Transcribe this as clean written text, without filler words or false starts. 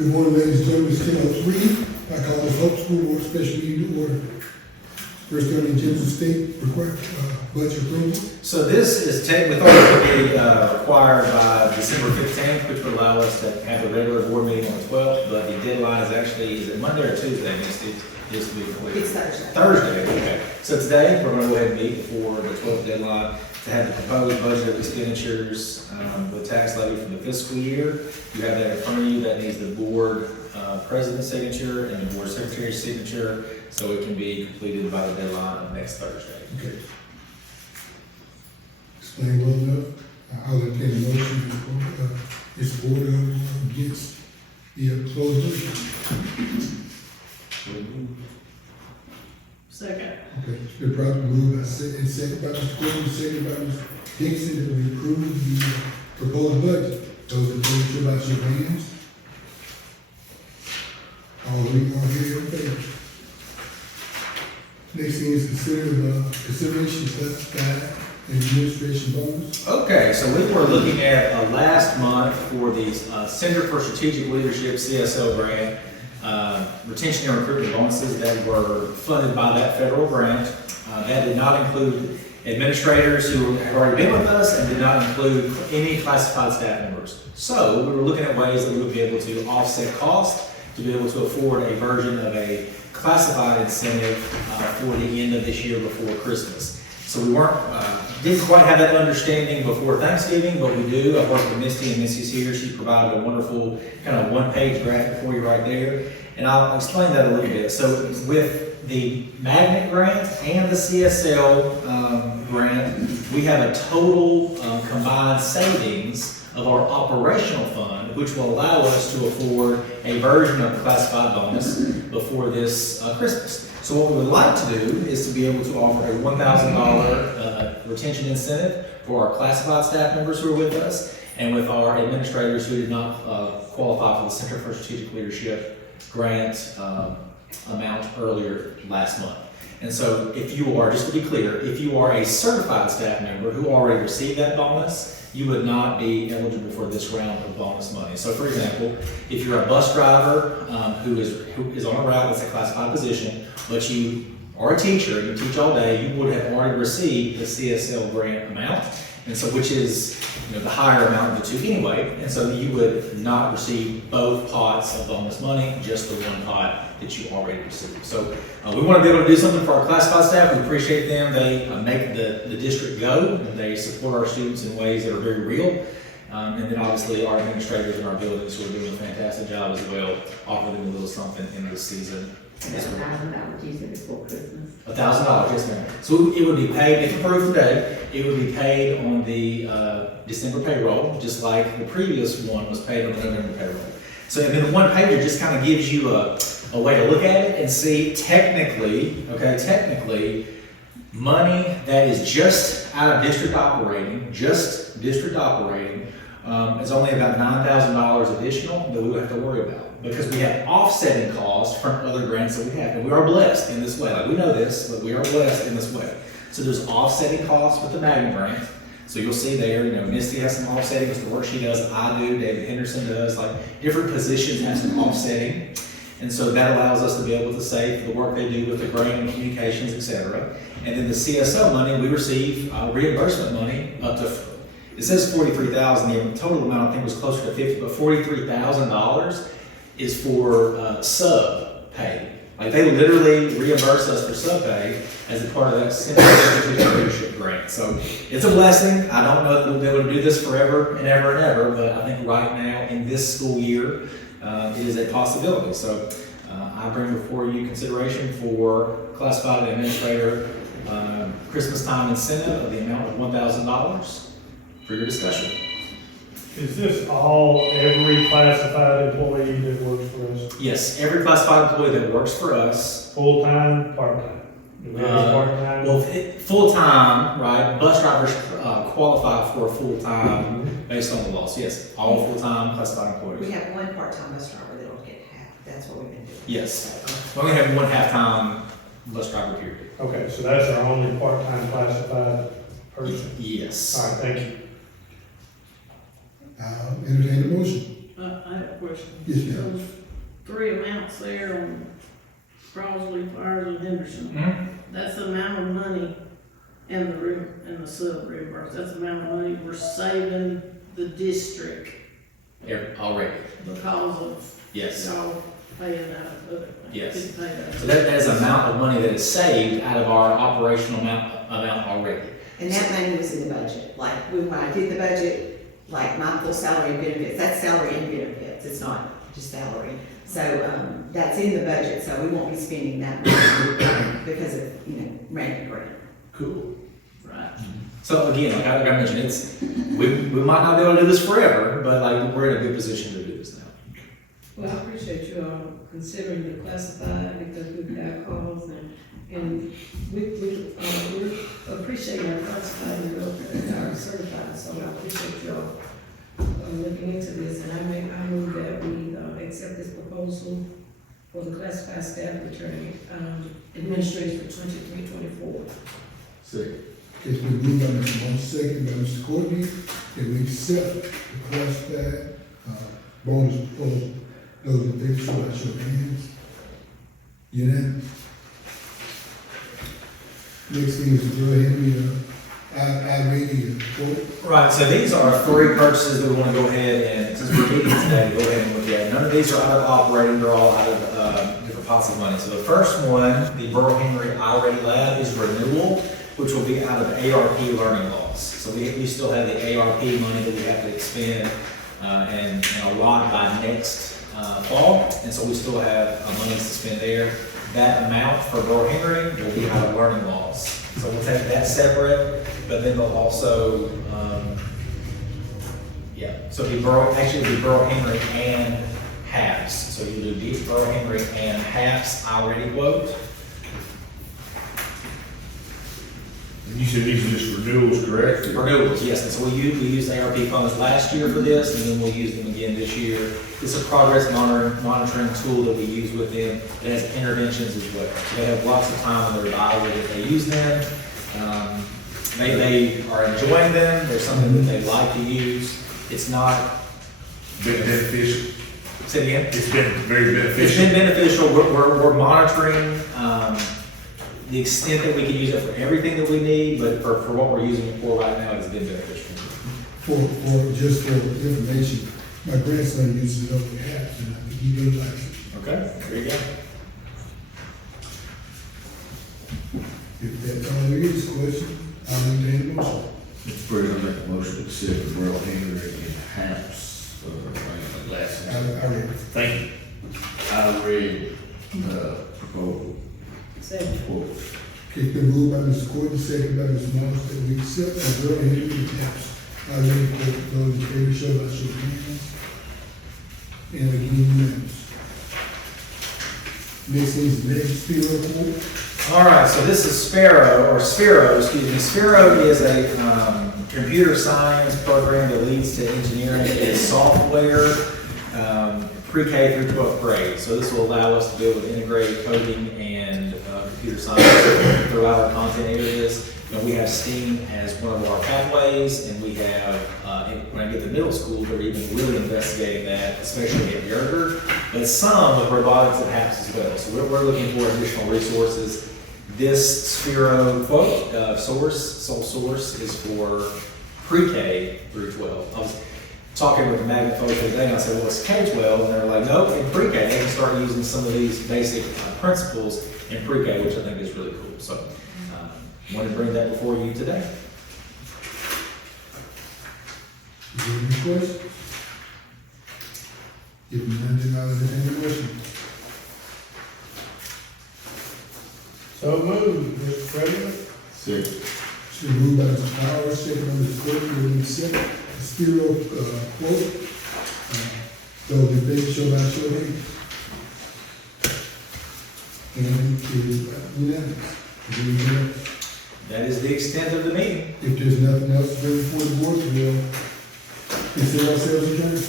Good morning, ladies and gentlemen, it's 10:03. I call this Hope School Board Special Meeting to order. First on the agenda is state request, budget approval. So this is technically thought to be required by December 15th, which would allow us to have a regular board meeting on the 12th, but the deadline is actually, is it Monday or Tuesday, Misty? Just to be clear. It's Thursday. Thursday, okay. So today, we're gonna go ahead and meet before the 12th deadline to have the proposed budget of expenditures, with tax levy for the fiscal year. You have that in front of you, that needs the board president's signature and the board secretary's signature, so it can be completed by the deadline of next Thursday. Okay. Explain well enough. I'll entertain a motion to this board against the closed budget. Second. Okay, it's been properly moved by second by Mr. Quinn, second by Ms. Dixon, that we approve the proposed budget. Those in favor, show by your hands. All here in favor. Next thing is consideration of classified and administration bonus. Okay, so we were looking at last month for the Center for Strategic Leadership CSL grant, retention and recruitment bonuses that were funded by that federal grant. That did not include administrators who have already been with us and did not include any classified staff members. So we were looking at ways that we would be able to offset costs to be able to afford a version of a classified incentive for the end of this year before Christmas. So we didn't quite have that understanding before Thanksgiving, but we do. I've worked with Misty, and Misty's here. She provided a wonderful kind of one-page graph for you right there. And I'll explain that a little bit. So with the magnet grant and the CSL grant, we have a total combined savings of our operational fund, which will allow us to afford a version of the classified bonus before this Christmas. So what we would like to do is to be able to offer a $1,000 retention incentive for our classified staff members who are with us, and with our administrators who did not qualify for the Center for Strategic Leadership grant amount earlier last month. And so if you are, just to be clear, if you are a certified staff member who already received that bonus, you would not be eligible for this round of bonus money. So for example, if you're a bus driver who is on a route that's a classified position, but you are a teacher, you teach all day, you would have already received the CSL grant amount, and so which is the higher amount of the two anyway, and so you would not receive both pots of bonus money, just the one pot that you already received. So we want to be able to do something for our classified staff. We appreciate them. They make the district go, and they support our students in ways that are very real. And then obviously our administrators in our buildings who are doing a fantastic job as well, offer them a little something in this season. $1,000 you said before Christmas. $1,000, yes ma'am. So it would be paid, if approved today, it would be paid on the December payroll, just like the previous one was paid on the November payroll. So and then the one pager just kind of gives you a way to look at it and see technically, money that is just out of district operating, is only about $9,000 additional that we would have to worry about, because we have offsetting costs from other grants that we have, and we are blessed in this way. Like, we know this, but we are blessed in this way. So there's offsetting costs with the Magnet grant. So you'll see there, Misty has some offsetting with the work she does, I do, David Henderson does, like different positions have some offsetting. And so that allows us to be able to save for the work they do with the grant and communications, et cetera. And then the CSL money, we receive reimbursement money up to, it says $43,000, the total amount I think was closer to $50,000, but $43,000 is for sub pay. Like, they literally reimburse us for sub pay as a part of that Center for Strategic Leadership grant. So it's a blessing. I don't know that we'll be able to do this forever and ever and ever, but I think right now in this school year, it is a possibility. So I bring before you consideration for classified administrator Christmas time incentive of the amount of $1,000 for your discussion. Is this every classified employee that works for us? Yes, every classified employee that works for us. Full-time, part-time? Do we have part-time? Well, full-time, right? Bus drivers qualify for full-time based on the laws. Yes, all full-time classified employees. We have one part-time bus driver that don't get half. That's what we've been doing. Yes. We only have one half-time bus driver period. Okay, so that's our only part-time classified person? Yes. All right, thank you. I'll entertain the motion. I question. Yes, ma'am. Those three amounts there on Crossley, Fires, and Henderson, Mhm. that's the amount of money and the sub reimbursement, that's the amount of money we're saving the district Already, because of yes. y'all paying that other thing. Yes. Didn't pay that. So that is amount of money that is saved out of our operational amount already. And that money was in the budget, like, when I did the budget, like, my full salary and benefits, that's salary and benefits, it's not just salary. So, that's in the budget, so we won't be spending that money because of, Randy Grant. Cool. Right. So again, like I mentioned, we might not be able to do this forever, but like we're in a good position to do this now. Well, I appreciate you all considering the classified because we've got calls and we appreciate our classified and our certified, so I appreciate you all looking into this. And I move that we accept this proposal for the classified staff returning administrators for 23-24. Second. It's been moved by Mr. Moss, second by Mr. Courtney, that we accept the classified, bonus proposal. Those in favor, show by show of hands. Unanimous. Next thing is to go ahead and, I read the report. Right, so these are three purchases that we want to go ahead and, since we're meeting today, go ahead and look at. None of these are out of operating, they're all out of different pots of money. So the first one, the Burl Henry I-Ready Lab is renewal, which will be out of ARP learning loss. So we still have the ARP money that we have to expend and a lot by next fall, and so we still have money to spend there. That amount for Burl Henry will be out of learning loss. So we'll take that separate, but then they'll also, so it'll be Burl Henry and HAPS. So you do Burl Henry and HAPS I-Ready quote. And you said these are just renewals, correct? Renewals, yes, and so we used ARP funds last year for this, and then we'll use them again this year. It's a progress monitoring tool that we use with them. It has interventions as well. So they have lots of time on their diary that they use them. They are enjoying them, they're something that they like to use. It's not, Been beneficial. say it again? It's been very It's beneficial. been beneficial, we're monitoring, the extent that we can use it for everything that we need, but for what we're using it for right now, it's been beneficial. Just for information, my grandson uses it over the apps, and I think he really likes it. Okay, there you go. If that's all there is, question, I'll entertain a motion. Mr. President, I make a motion to accept the Burl Henry and HAPS, last. I read it. Thank you. I read the proposal. Second. Quote. It's been moved by Mr. Courtney, second by Mr. Moss, that we accept the Burl Henry and HAPS. I read it, those in favor, show by show of hands. And again, unanimous. Next is the legislative report. All right, so this is Sparrow. Sparrow is a computer science program that leads to engineering. It is software, pre-K through 12th grade. So this will allow us to be able to integrate coding and computer science throughout our content areas. We have STEAM as one of our pathways, and we have, when I get to middle school, they're even really investigating that, especially at Yerger, but some with robotics and HAPS as well. So we're looking for additional resources. This Sphero quote, sole source is for pre-K through 12. I was talking with the magnet folks the other day, and I said, well, it's K-12, and they were like, nope, in pre-K, they can start using some of these basic principles in pre-K, which I think is really cool. So, wanted to bring that before you today. Is there any questions? If none, then I'll entertain a motion. So moved, Mr. President. Second. It's been moved by Mr. Powers, second by Mr. Courtney, that we accept the Spiro, quote. Those in favor, show by show of hands. And it is unanimous. Is there anything else? That is the extent of the meeting. If there's nothing else to bring before the board, we'll consider ourselves adjourned.